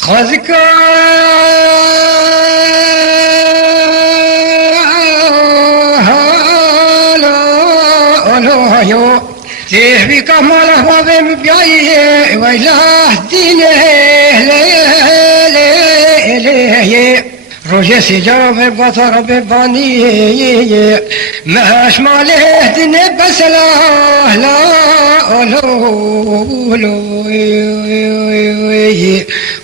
خذك تهبي كماله بابي بياي ويلاه دينه ليه رجع سجارة بطر بباني ما شماله دنيا بس لا لا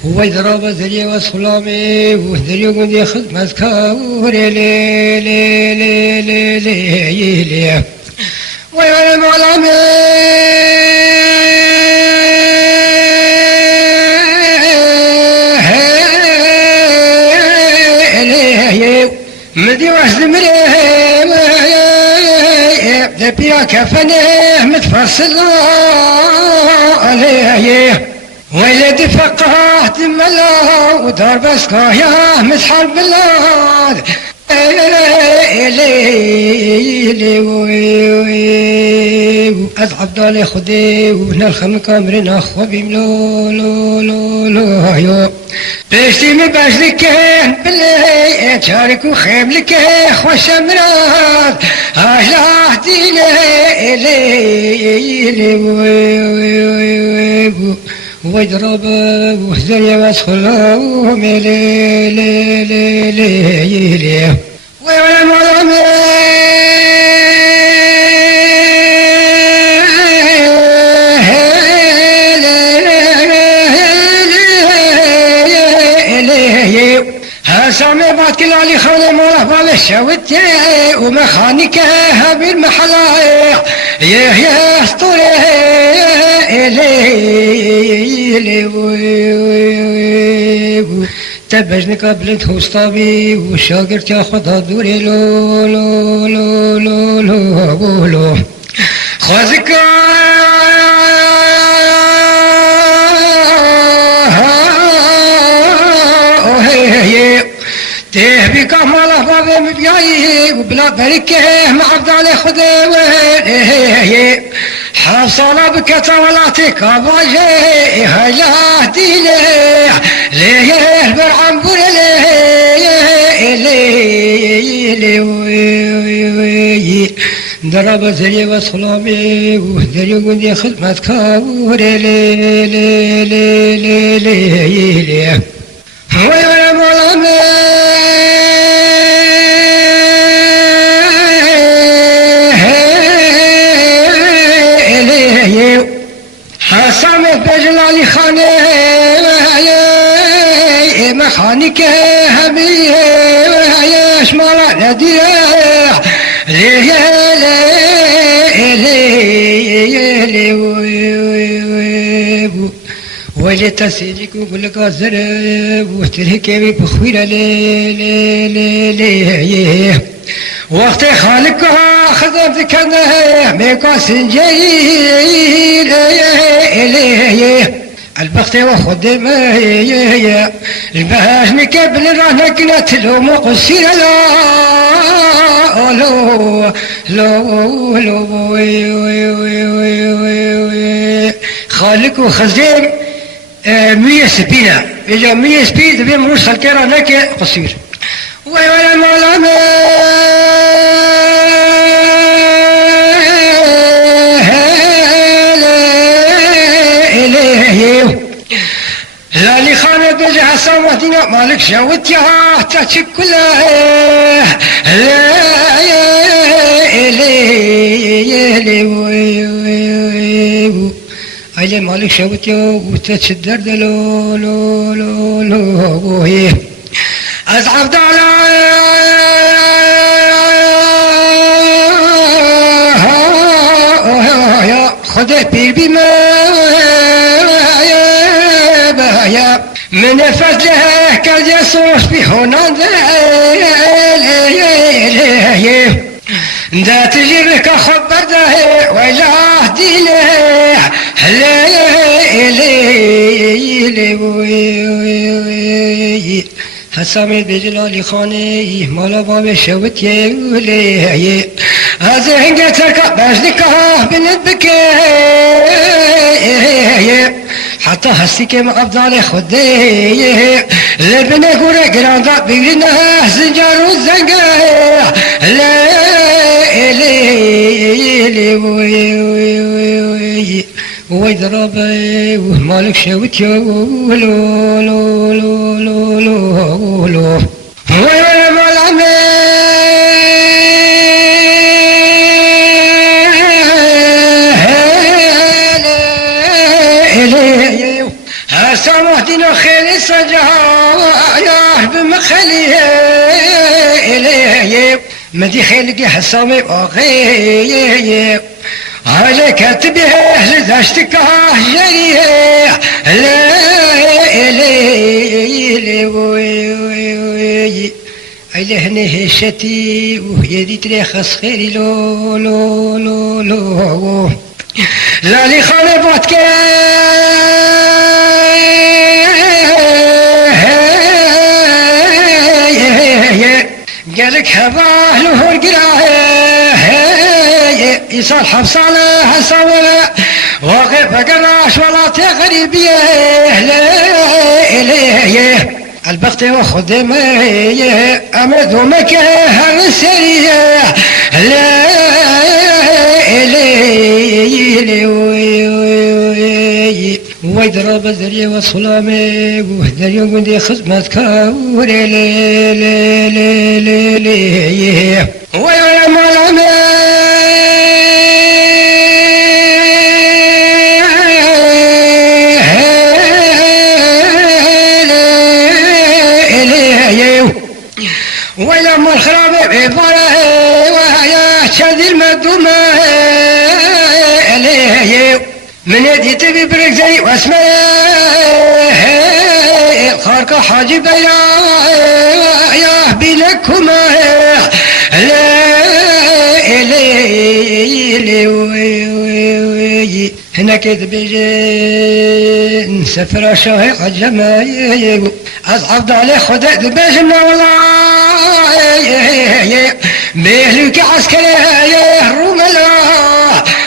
هو يضرب ذري وصلامي وذري قد خدمة كوري لي ويا المعلمي مدي وحزم ليه بيا كفنه متفصل عليه ويلدي فقهت ملا ودار بسكاه يا مسحر بلاد أصعب دالي خدي وهنا الخم كامرنا خوبي ملو لو لو لو يو بيشتي مباش لكين باللي تشارك وخيم لكين خوش مراد أجلاه ديني ويضرب وهزر يا مسخلا وميلي لي ويا المعلمي سامي بعد كل علي خاني موله بالشوتي ومخانيكه بالمحلايق يا اسطوري تبجني قبل تهوسطابي وشاقر تاخذها دوري لو لو لو لو لو لو خذك تهبي كماله بابي مبياي وبلا بركه مع عبدالي خذي حصل بكتا ولا تكاباجي هلا ديني ليه برعنبور ليه ضرب ذري وصلامي وذري قدي خدمة كاوري ليه ويا المعلمي حسامي بجلالي خاني مخانيكه هبيه شمال نديه ويلي تسيجك وقلك الزرب وترهكي بخويرة ليه وقت خالق خذب ذكرنا ميقا سنجيل البخت وخدم البهاج مكبل رانا كنت لو مقصير لو خالق وخزيم 100 سبينة إذا 100 سبيد بين مروس خلقي رانا قصير ويا المعلمة لالي خانة بجها سامتنا مالك شاوتيها تشكلها أيلي مالك شاوتيها وتشدر لو لو لو لو أصعب دالا خذ بيبي ما من فضله كاد يصوص بهنا دا تجيبك خبر ده ولا دينه حسامي بجلالي خاني مالا باب شوتي وليه هذا هنجا تركا باشنكا بنبكي حتى هستيك مع أفضل خدي لبنا كورا جراندا بينا زنجار وزنجا لا لي ويضربي ومالك شوت يو لو لو لو لو لو لو ويا مالامي سامحتنا خير سجايا بمخليه إليه مدي خيلك حسامي واغيه على كتبه لدشتك جريه لا إليه إلهني هشتي وهي دي تريخص خيري لو لو لو لو لا لي خالباتك قالك هباه له القراه يصال حبصانه حصوله واقف قراش ولا تغريبيه لا إليه البخت وخدمه أمد ومكه السريه لا إليه ويضرب الذري والصلامي وهدر يقول خدمتك ولي لي لي لي لي لي ويا مالامي ويا مال خرابي بفره ويا شد المدومه ليه من يدي تبي بركزي واسمه خارق حاجب يا بلكما لا إلي هنا كذبي نسفر شاهق الجمايل أصعب على خدت بجمنا والله بيهلك عسكري روملا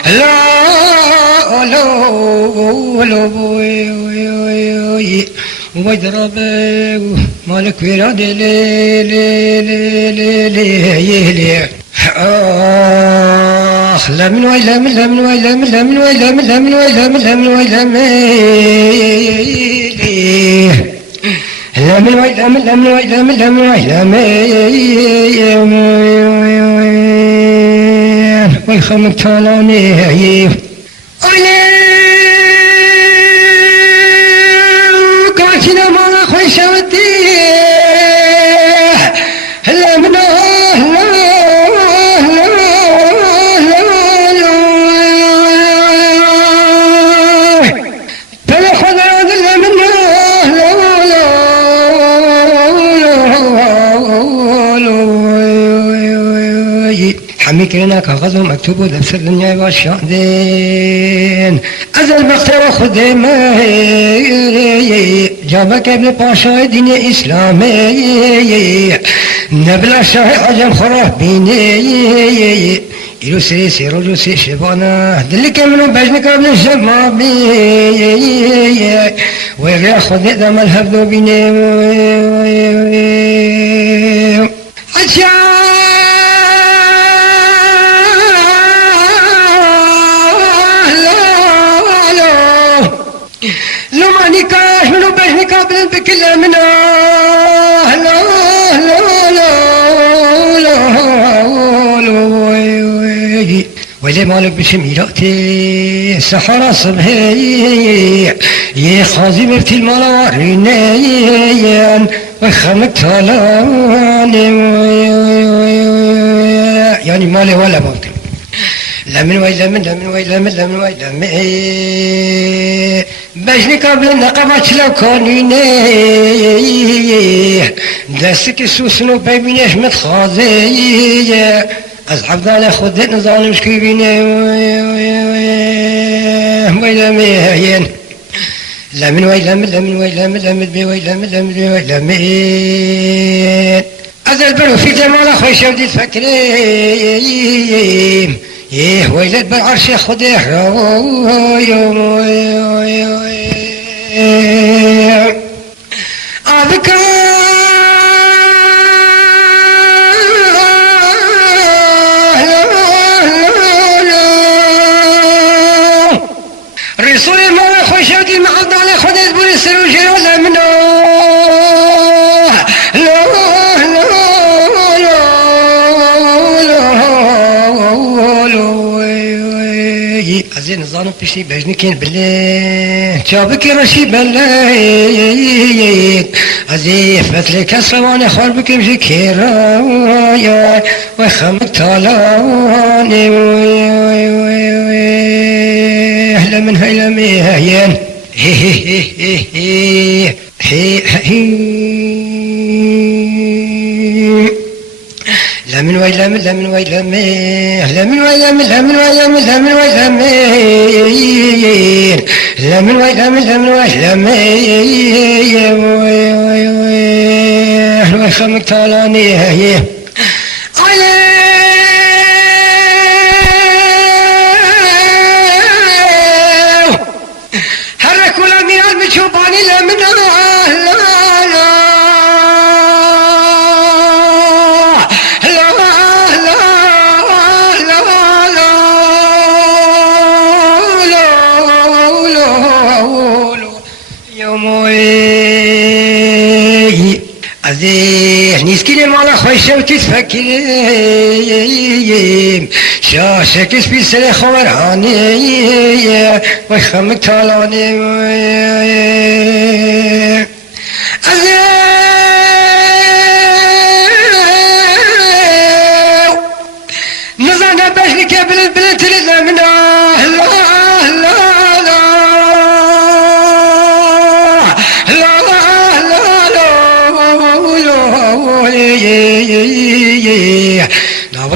لا ويضرب مالك ويراد لي لي لي لي لي آخ لمن ويلم لمن ويلم لمن ويلم لمن ويلم لمن ويلم لمن ويلم لمن ويلم لمن ويلم ويخمك كلامي كاتنا مالا خوش ودي لمنا فلا خذ لمنا حميك لنا كغزو مكتوب دبس الدنيا والشهدين أزل بختار خدمه جابك ابن باشا دين إسلامي نبلا شاه عجم خراب بيني إلو سيسي رجو سي شبانا دلك منو بجنك ابن الشبابي ويغير خدي دم الهبدو بيني لو ما نكاح منو باش نقابل بكل منا لا لا لا لا ولا مالك بشميراتي سحر صبحي يا خازي مرتي المنارين وخمك تلاني يعني مالي ولا بطل لمن ويلمن لمن ويلمن لمن ويلمن باش نقابل النقابات لو كونيني داسك السوسنو بيبينيش متخاذي أصحاب ذا خد نظام مشكيبيني ويلمين لمن ويلمن لمن ويلمن لمن بي ويلمن لمن بي ويلمن أزل بلو في جمال أخوي شودي تفكرين إيه ويلد بالعرش خده أذكر رسول الله أخوي شودي معض على خده تبولي السروجي ولا منه زين الظالم بشي بجني كان بالله شابك رشي بالله عزيز فتلك الصواني خور بك مشي كيرايا وخمك طالاني اهلا من هيلا ميهين هي هي هي هي هي لمن وي لمن لمن وي لمن لمن وي لمن لمن وي لمن لمن وي لمن لمن وي لمن لمن وي لمن وي خمك طالاني هي حركوا الامير المشوباني لمن عزيز نسكيلي مالا خوشة وتتفكرين شاشك سبي سلي خبراني ويخمك طالاني عزيز نزعنا باش نكابل البلد تلزم منا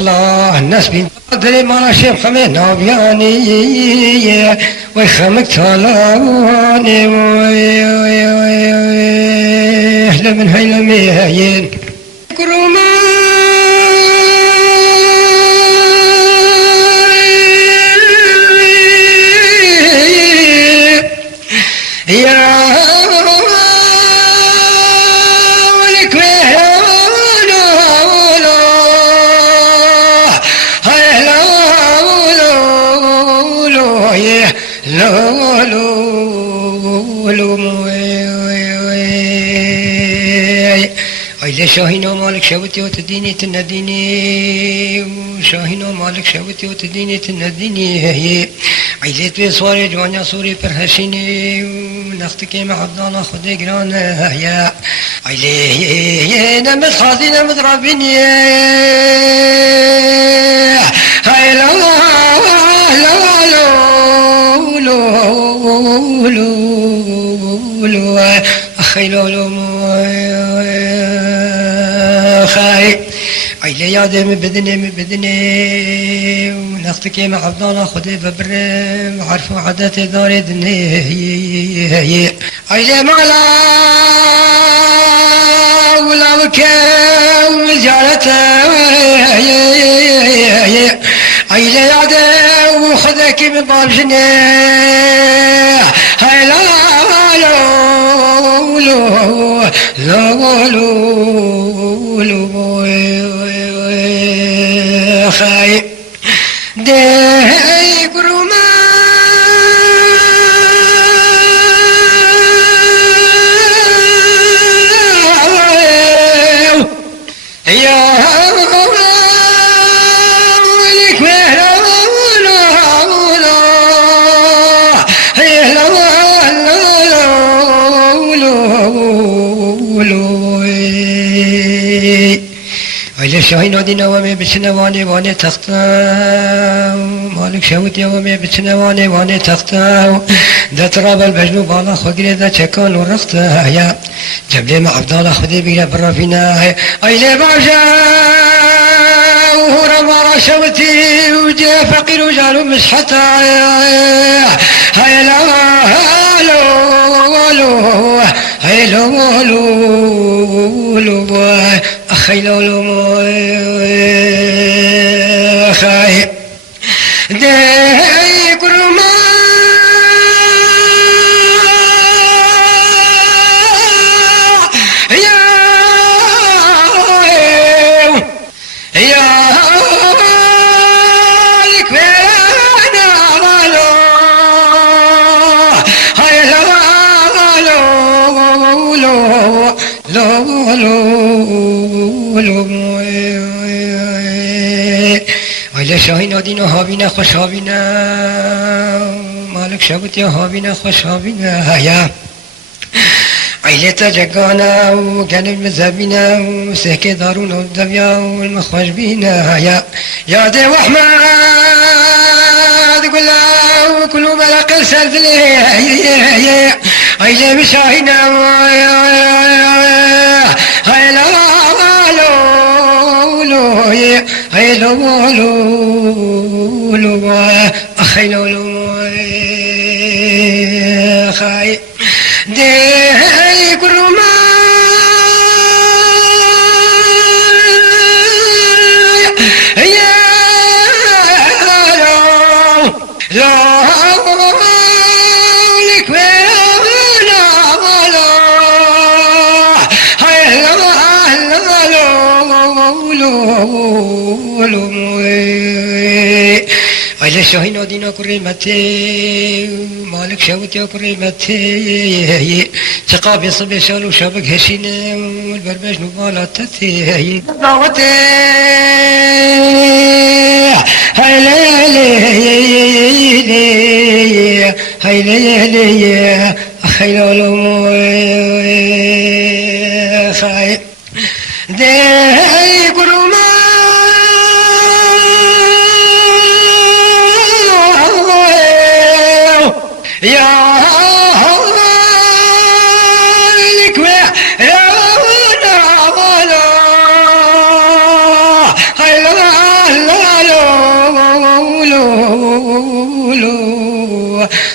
والله الناس بين قدري ما شيخ خمين نوبياني ويخمك طالاني اهلا من هيلا ميهين كروما يا عيلة شاهينو مالك شوتي وتديني تنديني شاهينو مالك شوتي وتديني تنديني هي عيلة بصوري جوانيا صوري برهشيني نختك مع عبدالله خدي قران هي عيلة نمت خاضي نمت ربيني هاي لا لا لو أخي لو خاي عيلي يا دم بدني ونختك مع عبدالله خدي ببرم عرفوا عادات دار دني عيلي معلا ولا وكاو جارته عيلي يا دم وخذك من ضال جنيه هاي لا خاي داي كروما يا شاهين ودينا ومي بسنواني واني تختاو مالك شاوتي ومي بسنواني واني تختاو ذا تراب البجنو بالا خقري ذا شكان ورختا يا جبلي مع عبدالله خذي بيلا برا فينا ايلي باجا وهو رمى شاوتي وجا فقير وجالو مسحتا هاي لا هالو هاي لو لو لو أخي لو لو أخي داي كرما ویل شاهین آدینا هاوینا خوش هاوینا مالک شبوتی هاوینا خوش هاوینا یا عیلتا جگانا و گلب زبینا و سهک دارون و دبیا و المخوش بینا یا یاد و احمد قلا و کلو ملق سلفلی عیل بشاهینا هاي لا لو هاي لو أخي لو خاي داي كرما يا لو ویل شاهین آدینا کریمتی مالک شوتی کریمتی چقاب صبح شال و شبک هشینه البربش نوالاتتی دعوتی هاي ليلي هاي ليلي أخي لولو خاي داي كرما يا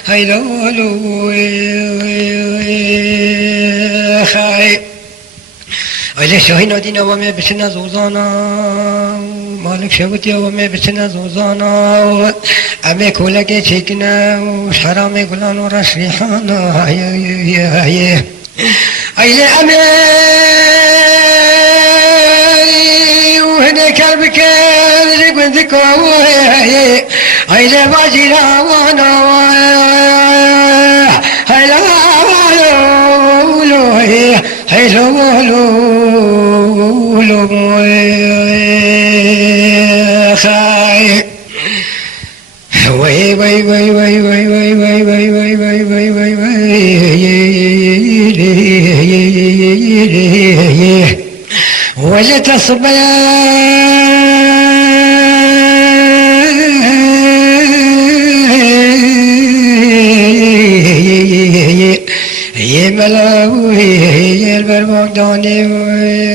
هاي لولو خاي ویل شاهین آدینا و می بچنه زوزانا مالک شبوتی و می بچنه زوزانا امه کولگه چکنه و شرام گلان و رش ریحانا ایل امه و هنه کلب کل جگون دکاو ایل باجی راوانا ایل لولو ایل لولو خاي وي وي وي وي وي وي وي وي وي وي وي وي وي وجدت يا ملاوي يا البرمجاني وي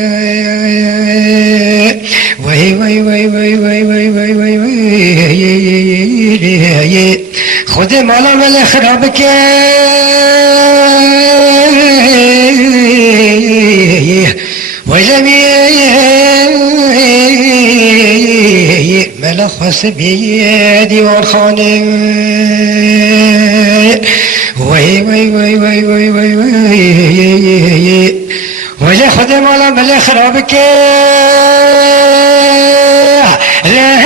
وي وي وي وي وي وي وي وي خذ مالا من خرابك وجميع ملخص بيدي والخاني وي وي وي وي وي وي وي وجه خدم على ملي خرابك لا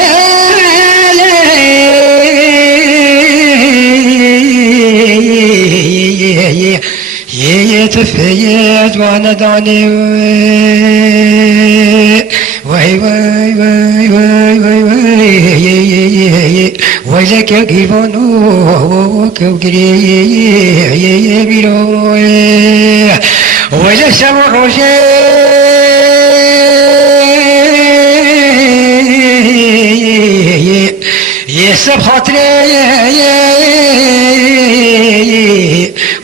يتفيد وانا داني وي وي وي وي وي وي ويلك يقيبون وكوكري بيرو ويلك سمر روشي يسب خاطري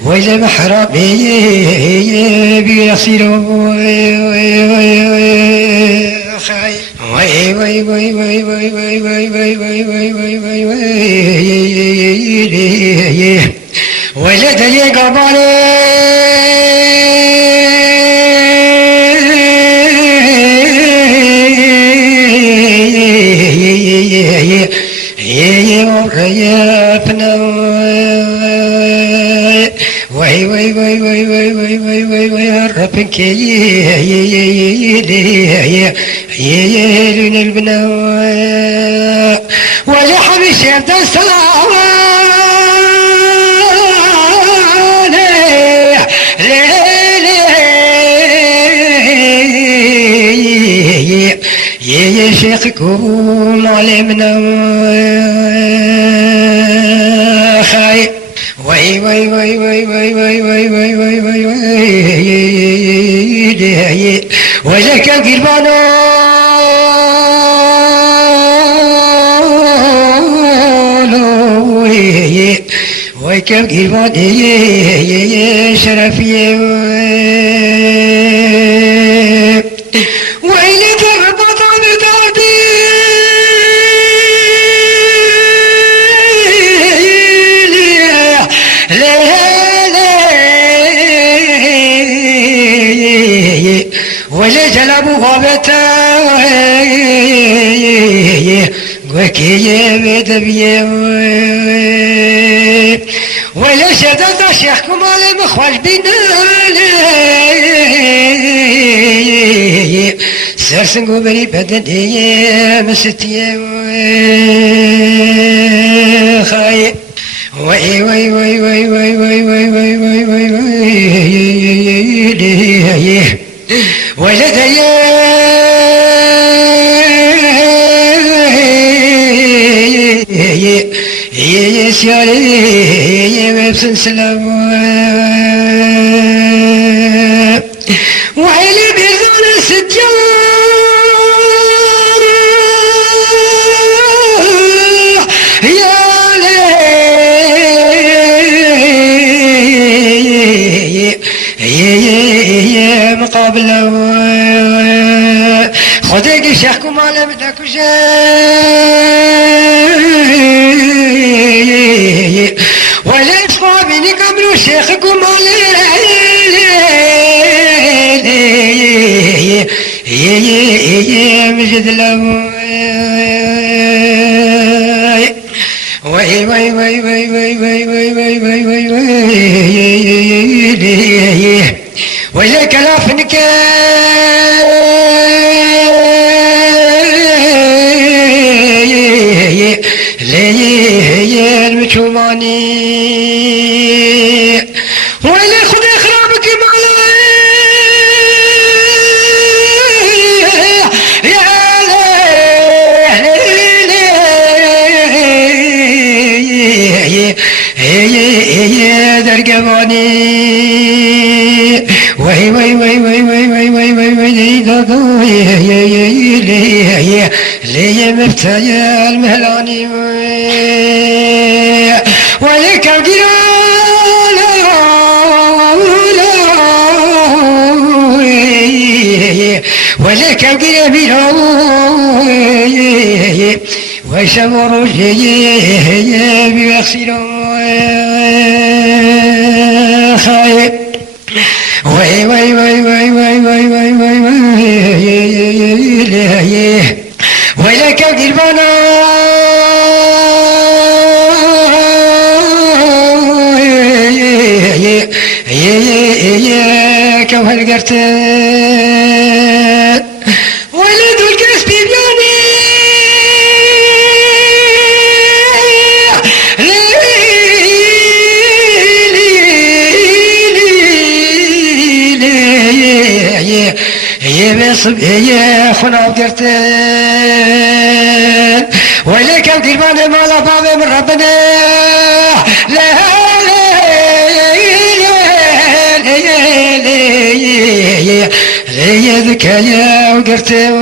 ويلك محرمي بيصيروا وي وي وي وي وي وي وي وي وي وي وي وي وي ولد لي قبالي يا بنا وي وي وي وي وي وي وي وي وي ربك يا لون البنا ولا حبيش يبدا يا شيخكم علمنا خاي وي وي وي وي وي وي وي وي وي وي وي وجهك قربانو ويكم قرباني شرفي ويلي تربط عن دردي ولا جلب غابته وكي بدبيه ولا شدد شيخكم على مخرج بنا سرسن قبري بدني مستي خاي وي وي وي وي وي وي وي وي وي وي وي ولدي يا سياري وابسن سلام وعيلي بيزون السجار يا لي مقابل خذك شيخكم على بدك وجاي ولا اصحابي قبلوا شيخكم على مجد له وي وي وي وي وي وي وي وي وي وي ولا كلافنك ليه المشوماني ولا خذ اخرابك معنا يا درقباني وي وي وي وي وي وي وي وي وي لي مفتاح المهلاني ولك الجيران ولك الجيران وشمر بيغسلون خايب وي وي وي وي وي وي وي وي وي ولك قلبنا يا كوهل قرتين ولد القلب بياني يا خنا وقرتين ولك القلبان ما لا باب من ربنا لا لي ذكايا وقرتين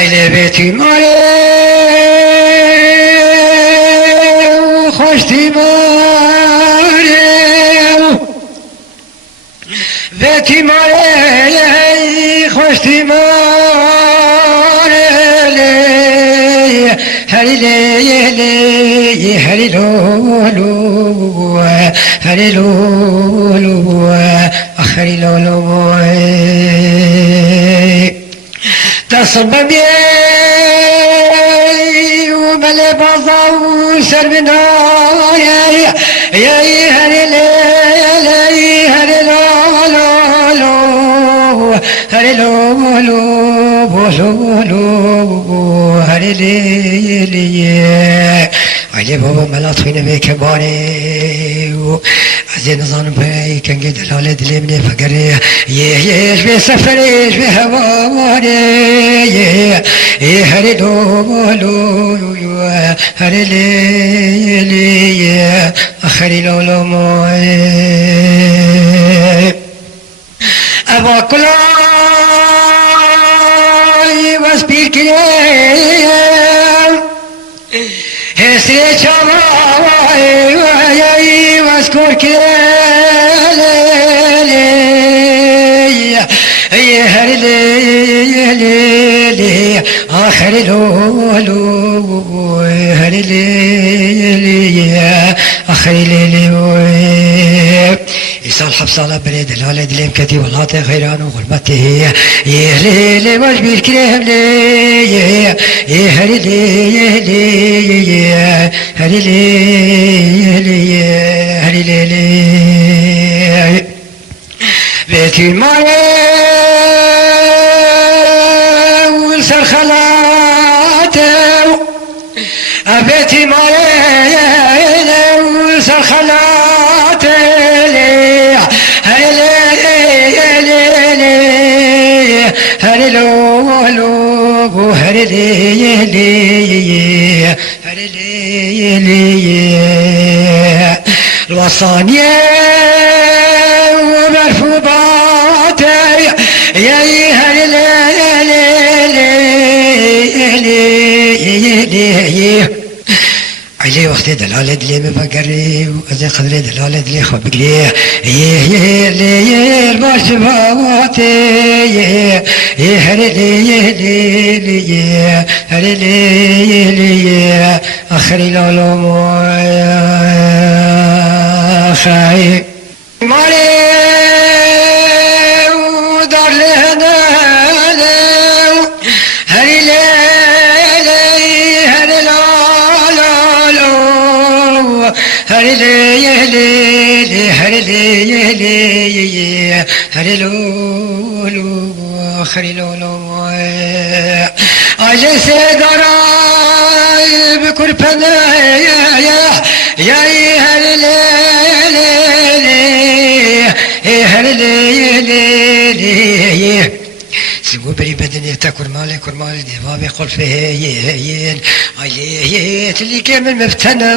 عيلي بيتي مالي وخشتي مالي بيتي مالي خشتي مالي هري لي هري لولو هري لولو أخري لولو تصبب وبلا بازا وسر بنا يا هري لي هري لولو هري لولو هري لي علي بابا ملاطين بيك باري عزيز نظام بي كان قد الولد اللي مني فقري يش بسفري يش بهواري هري لولو هري لي أخري لولو موي أبا كلاي واسبير كلام هسري شماوي وياي واسكور كلالي هري لي آخر لولو هري لي آخر لي يسال حبصالة بريد الولد اللي مكتي والعاطي غيران وغربته يهلي واجبي الكريم لي هري لي هري لي هري لي بيتي معي والسر خلاته بيتي معي والسر خلاته هري لولو هري لي الوصانية ومرفوباتي يا هري لي علي وقت دلالة دلي مبقري وأزي قدري دلالة دلي خبق لي لي الباش بواتي هري لي هري لي أخري لولو خاي مالي ودار لهنا هري لي هري لي هري لولو خري لولو أجلس دراي بكل بنايا يا هري لي سمو بري بدني تاكل مالي كرمال ديفا بيقول فيه عليه اللي كامل مفتنى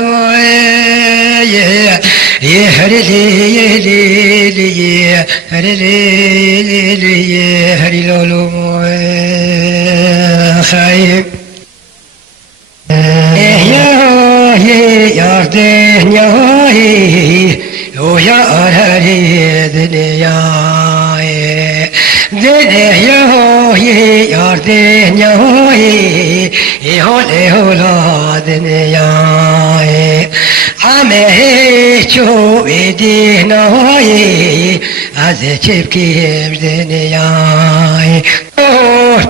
هري لي هري لي هري لولو خايب يا دنيا ويا هري دنيا يا دنيا هولا دنيا عمه شو دينا از چبکی دنیا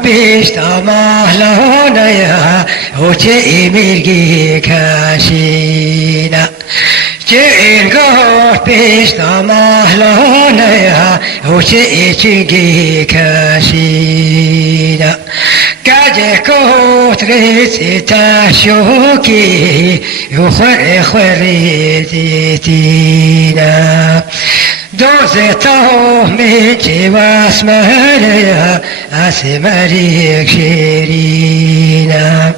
پیش مهلانه او چه میرگی کشینا چه اینگاه پیش مهلانه او چه چیگی کشینا گجه کوت ریسی تشوکی او خوری دیتینا دوزتا میچی واسمانه اسمریک شیرینا